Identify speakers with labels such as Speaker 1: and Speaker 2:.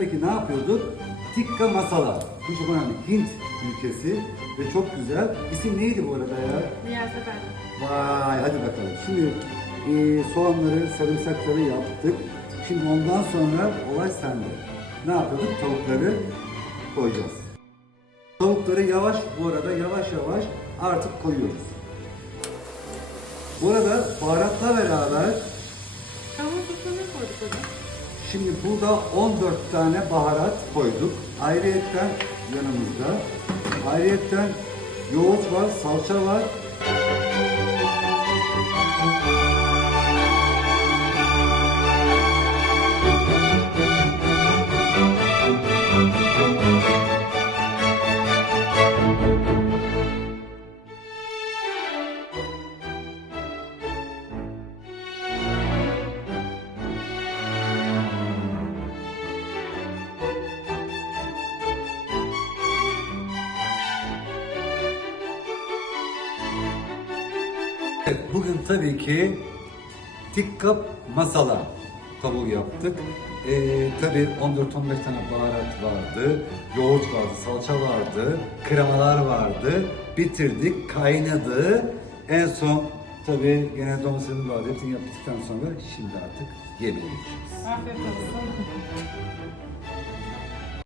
Speaker 1: tabii ki ne yapıyorduk? Tikka masala. Bu çok önemli. Hint ülkesi ve çok güzel. İsim neydi bu arada ya?
Speaker 2: Diğer sefer.
Speaker 1: Vay hadi bakalım. Şimdi e, soğanları, sarımsakları yaptık. Şimdi ondan sonra olay sende. Ne yapıyorduk? Tavukları koyacağız. Tavukları yavaş, bu arada yavaş yavaş artık koyuyoruz. Bu arada baharatla beraber şimdi burada 14 tane baharat koyduk. Ayrıyetten yanımızda. Ayrıyetten yoğurt var, salça var. Evet, bugün tabii ki tikka masala tavuğu yaptık. Ee, tabii 14-15 tane baharat vardı, yoğurt vardı, salça vardı, kremalar vardı. Bitirdik, kaynadı. En son tabii gene domatesin vardı. Hepsini yaptıktan sonra şimdi artık yemeğe.
Speaker 2: Afiyet olsun.